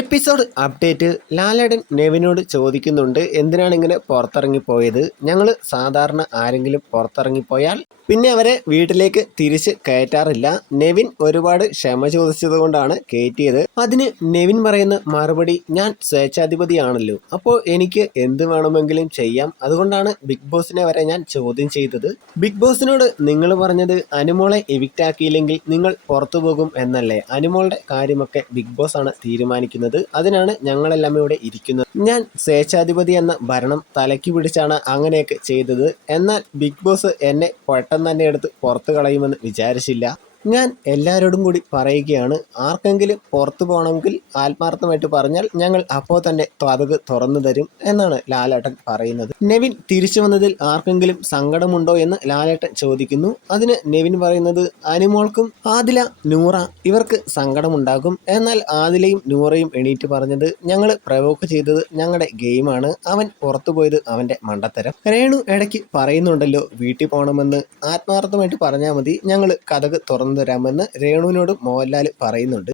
Episode update. ലാലേട്ടൻ നെവിനോട് ചോദിക്കുന്നുണ്ട്, എന്തിനാണ് ഇങ്ങനെ പുറത്തിറങ്ങിപ്പോയത്? ഞങ്ങൾ സാധാരണ ആരെങ്കിലും പുറത്തിറങ്ങിപ്പോയാൽ പിന്നെ അവരെ വീട്ടിലേക്ക് തിരിച്ച് കയറ്റാറില്ല. നെവിൻ ഒരുപാട് ക്ഷമ ചോദിച്ചത് കൊണ്ടാണ് കയറ്റിയത്. അതിന് നെവിൻ പറയുന്ന മറുപടി, ഞാൻ സ്വേച്ഛാധിപതിയാണല്ലോ, അപ്പോൾ എനിക്ക് എന്ത് വേണമെങ്കിലും ചെയ്യാം. അതുകൊണ്ടാണ് ബിഗ് ബോസിനെ വരെ ഞാൻ ചോദ്യം ചെയ്തത്. ബിഗ് ബോസിനോട് നിങ്ങൾ പറഞ്ഞത് അനുമോളെ എവിക്റ്റ് ആക്കിയില്ലെങ്കിൽ നിങ്ങൾ പുറത്തു പോകും എന്നല്ലേ? അനുമോളുടെ കാര്യമൊക്കെ ബിഗ് ബോസ് ആണ് തീരുമാനിക്കുന്നത്. അതിനാണ് ഞങ്ങളെല്ലാം ഇവിടെ ഇരിക്കുന്നത്. ഞാൻ സ്വേച്ഛാധിപതി എന്ന ഭരണം തലയ്ക്ക് പിടിച്ചാണ് അങ്ങനെയൊക്കെ ചെയ്തത്. എന്നാൽ ബിഗ് ബോസ് എന്നെ പെട്ടെന്ന് തന്നെ എടുത്ത് പുറത്തു കളയുമെന്ന് വിചാരിച്ചില്ല. ഞാൻ എല്ലാവരോടും കൂടി പറയുകയാണ്, ആർക്കെങ്കിലും പുറത്തു പോകണമെങ്കിൽ ആത്മാർത്ഥമായിട്ട് പറഞ്ഞാൽ ഞങ്ങൾ അപ്പോൾ തന്നെ കതക് തുറന്നു തരും എന്നാണ് ലാലേട്ടൻ പറയുന്നത്. നെവിൻ തിരിച്ചു വന്നതിൽ ആർക്കെങ്കിലും സങ്കടമുണ്ടോ എന്ന് ലാലേട്ടൻ ചോദിക്കുന്നു. അതിന് നെവിൻ പറയുന്നത്, അനുമോൾക്കും ആദില, നൂറ ഇവർക്ക് സങ്കടമുണ്ടാകും. എന്നാൽ ആദിലയും നൂറയും എണീറ്റ് പറഞ്ഞത്, ഞങ്ങൾ പ്രവോക്ക് ചെയ്തത് ഞങ്ങളുടെ ഗെയിമാണ്, അവൻ പുറത്തു പോയത് അവൻ്റെ മണ്ടത്തരം. രേണു ഇടയ്ക്ക് പറയുന്നുണ്ടല്ലോ വീട്ടിൽ പോകണമെന്ന്, ആത്മാർത്ഥമായിട്ട് പറഞ്ഞാൽ മതി, ഞങ്ങൾ കതക് തുറന്നു തരാമെന്ന് രേണുവിനോട് മോഹൻലാൽ പറയുന്നുണ്ട്.